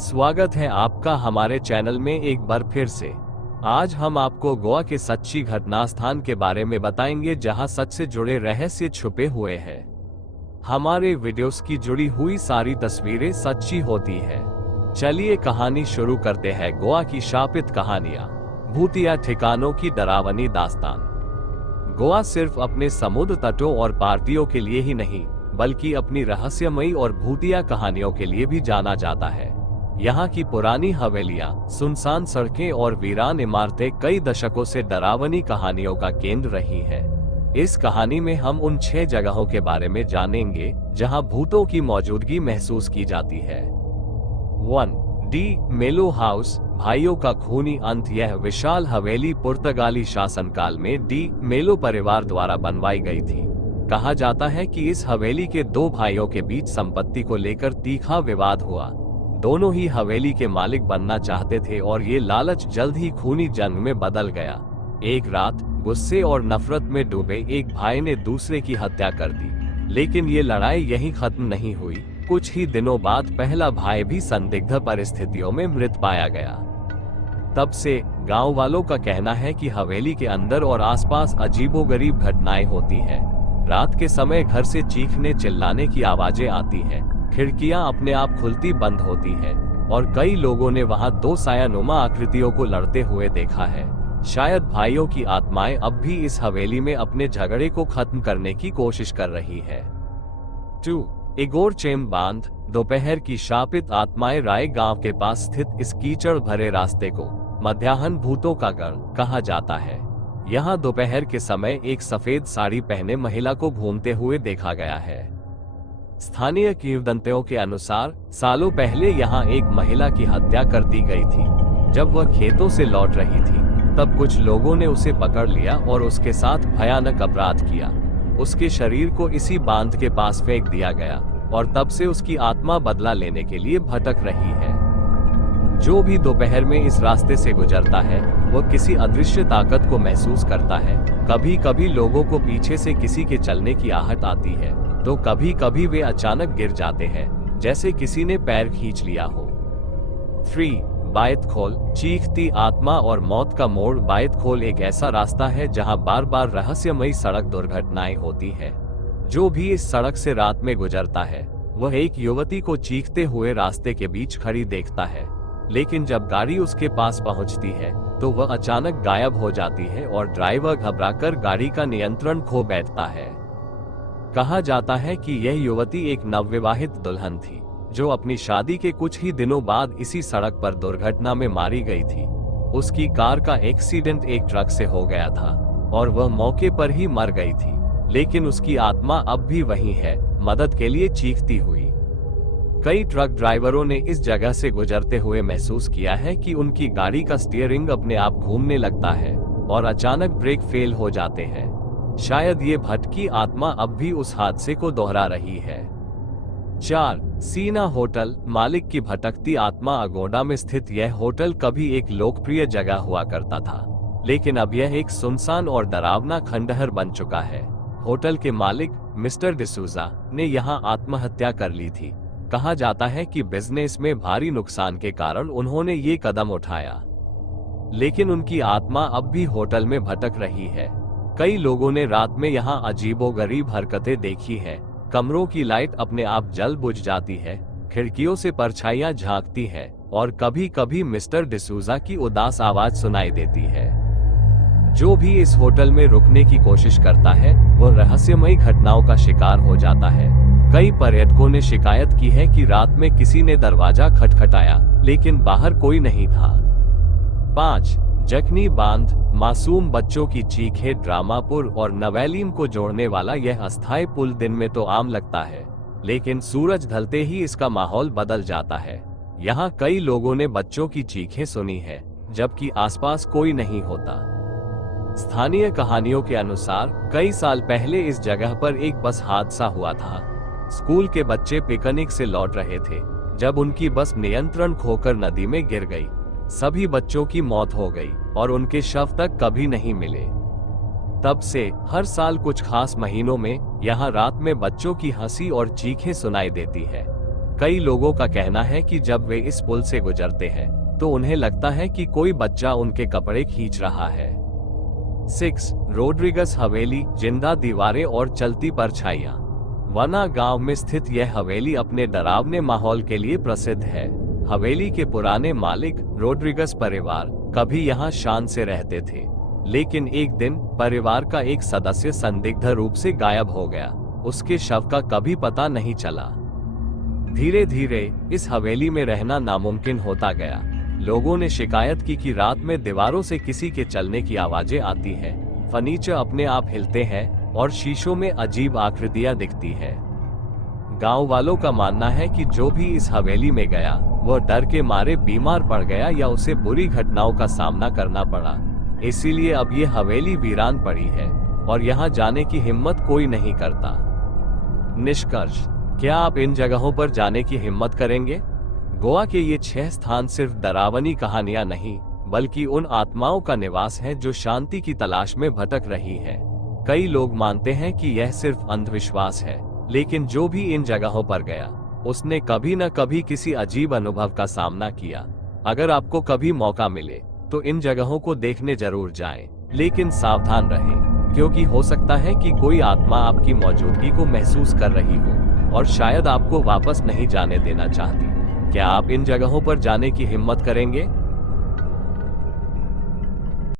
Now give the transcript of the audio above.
स्वागत है आपका हमारे चैनल में एक बार फिर से। आज हम आपको गोवा के सच्ची घटना स्थान के बारे में बताएंगे जहां सच से जुड़े रहस्य छुपे हुए हैं। हमारे वीडियोस की जुड़ी हुई सारी तस्वीरें सच्ची होती है। चलिए कहानी शुरू करते हैं। गोवा की शापित कहानियां, भूतिया ठिकानों की डरावनी दास्तान। गोवा सिर्फ अपने समुद्र तटों और पार्टियों के लिए ही नहीं बल्कि अपनी रहस्यमयी और भूतिया कहानियों के लिए भी जाना जाता है। यहाँ की पुरानी हवेलियां, सुनसान सड़कें और वीरान इमारतें कई दशकों से डरावनी कहानियों का केंद्र रही है। इस कहानी में हम उन 6 जगहों के बारे में जानेंगे जहां भूतों की मौजूदगी महसूस की जाती है। 1. डी मेलो हाउस, भाइयों का खूनी अंत। यह विशाल हवेली पुर्तगाली शासनकाल में डी मेलो परिवार द्वारा बनवाई गई थी। कहा जाता है कि इस हवेली के 2 भाइयों के बीच संपत्ति को लेकर तीखा विवाद हुआ। दोनों ही हवेली के मालिक बनना चाहते थे और ये लालच जल्द ही खूनी जंग में बदल गया। एक रात गुस्से और नफरत में डूबे एक भाई ने दूसरे की हत्या कर दी, लेकिन ये लड़ाई यहीं खत्म नहीं हुई। कुछ ही दिनों बाद पहला भाई भी संदिग्ध परिस्थितियों में मृत पाया गया। तब से गांव वालों का कहना है कि हवेली के अंदर और आसपास अजीबोगरीब घटनाएं होती हैं। रात के समय घर से चीखने चिल्लाने की आवाजें आती हैं, खिड़कियां अपने आप खुलती बंद होती हैं और कई लोगों ने वहां 2 सायानुमा आकृतियों को लड़ते हुए देखा है। शायद भाइयों की आत्माएं अब भी इस हवेली में अपने झगड़े को खत्म करने की कोशिश कर रही है। 2. इगोर चेम बांध, दोपहर की शापित आत्माएं। राय गांव के पास स्थित इस कीचड़ भरे रास्ते को मध्याह्न भूतों का गढ़ कहा जाता है। यहाँ दोपहर के समय एक सफेद साड़ी पहने महिला को घूमते हुए देखा गया है। स्थानीय किंवदंतियों के अनुसार सालों पहले यहाँ एक महिला की हत्या कर दी गई थी। जब वह खेतों से लौट रही थी तब कुछ लोगों ने उसे पकड़ लिया और उसके साथ भयानक अपराध किया। उसके शरीर को इसी बांध के पास फेंक दिया गया और तब से उसकी आत्मा बदला लेने के लिए भटक रही है। जो भी दोपहर में इस रास्ते से गुजरता है वह किसी अदृश्य ताकत को महसूस करता है। कभी कभी लोगों को पीछे से किसी के चलने की आहट आती है तो कभी कभी वे अचानक गिर जाते हैं जैसे किसी ने पैर खींच लिया हो। 3. बायतखोल, चीखती आत्मा और मौत का मोड़। बायतखोल एक ऐसा रास्ता है जहां बार बार रहस्यमयी सड़क दुर्घटनाएं होती है। जो भी इस सड़क से रात में गुजरता है वह एक युवती को चीखते हुए रास्ते के बीच खड़ी देखता है, लेकिन जब गाड़ी उसके पास पहुंचती है तो वह अचानक गायब हो जाती है और ड्राइवर घबराकर गाड़ी का नियंत्रण खो बैठता है। कहा जाता है कि यह युवती एक नवविवाहित दुल्हन थी जो अपनी शादी के कुछ ही दिनों बाद इसी सड़क पर दुर्घटना में मारी गई थी। उसकी कार का एक्सीडेंट एक ट्रक से हो गया था और वह मौके पर ही मर गई थी, लेकिन उसकी आत्मा अब भी वहीं है, मदद के लिए चीखती हुई। कई ट्रक ड्राइवरों ने इस जगह से गुजरते हुए महसूस किया है कि उनकी गाड़ी का स्टीयरिंग अपने आप घूमने लगता है और अचानक ब्रेक फेल हो जाते हैं। शायद ये भटकी आत्मा अब भी उस हादसे को दोहरा रही है। 4. सीना होटल, मालिक की भटकती आत्मा। अगोंडा में स्थित यह होटल कभी एक लोकप्रिय जगह हुआ करता था, लेकिन अब यह एक सुनसान और डरावना खंडहर बन चुका है। होटल के मालिक मिस्टर डिसूजा ने यहाँ आत्महत्या कर ली थी। कहा जाता है कि बिजनेस में भारी नुकसान के कारण उन्होंने ये कदम उठाया, लेकिन उनकी आत्मा अब भी होटल में भटक रही है। कई लोगों ने रात में यहाँ अजीबोगरीब हरकतें देखी हैं। कमरों की लाइट अपने आप जल बुझ जाती है, खिड़कियों से परछाइयां झांकती हैं और कभी कभी मिस्टर डिसूजा की उदास आवाज सुनाई देती है। जो भी इस होटल में रुकने की कोशिश करता है वह रहस्यमयी घटनाओं का शिकार हो जाता है। कई पर्यटकों ने शिकायत की है कि रात में किसी ने दरवाजा खटखटाया लेकिन बाहर कोई नहीं था। 5. जखनी बांध, मासूम बच्चों की चीखें। ड्रामापुर और नवैलीम को जोड़ने वाला यह अस्थायी पुल दिन में तो आम लगता है, लेकिन सूरज ढलते ही इसका माहौल बदल जाता है। यहाँ कई लोगों ने बच्चों की चीखें सुनी है जबकि आसपास कोई नहीं होता। स्थानीय कहानियों के अनुसार कई साल पहले इस जगह पर एक बस हादसा हुआ था। स्कूल के बच्चे पिकनिक से लौट रहे थे जब उनकी बस नियंत्रण खोकर नदी में गिर गई। सभी बच्चों की मौत हो गई और उनके शव तक कभी नहीं मिले। तब से हर साल कुछ खास महीनों में यहाँ रात में बच्चों की हंसी और चीखें सुनाई देती है। कई लोगों का कहना है कि जब वे इस पुल से गुजरते हैं तो उन्हें लगता है कि कोई बच्चा उनके कपड़े खींच रहा है। 6. रोड्रिगस हवेली, जिंदा दीवारें और चलती परछाइयां। वना गांव में स्थित यह हवेली अपने डरावने माहौल के लिए प्रसिद्ध है। हवेली के पुराने मालिक रोड्रिगस परिवार कभी यहां शान से रहते थे, लेकिन एक दिन परिवार का एक सदस्य संदिग्ध रूप से गायब हो गया। उसके शव का कभी पता नहीं चला। धीरे धीरे इस हवेली में रहना नामुमकिन होता गया। लोगों ने शिकायत की कि रात में दीवारों से किसी के चलने की आवाजें आती है, फर्नीचर अपने आप हिलते हैं और शीशों में अजीब आकृतियां दिखती है। गांव वालों का मानना है कि जो भी इस हवेली में गया वह डर के मारे बीमार पड़ गया या उसे बुरी घटनाओं का सामना करना पड़ा। इसीलिए अब ये हवेली वीरान पड़ी है और यहाँ जाने की हिम्मत कोई नहीं करता। निष्कर्ष, क्या आप इन जगहों पर जाने की हिम्मत करेंगे? गोवा के ये 6 स्थान सिर्फ डरावनी कहानियां नहीं, बल्कि उन आत्माओं का निवास है जो शांति की तलाश में भटक रही है। कई लोग मानते हैं कि यह सिर्फ अंधविश्वास है, लेकिन जो भी इन जगहों पर गया उसने कभी न कभी किसी अजीब अनुभव का सामना किया। अगर आपको कभी मौका मिले तो इन जगहों को देखने जरूर जाएं, लेकिन सावधान रहें, क्योंकि हो सकता है कि कोई आत्मा आपकी मौजूदगी को महसूस कर रही हो और शायद आपको वापस नहीं जाने देना चाहती। क्या आप इन जगहों पर जाने की हिम्मत करेंगे?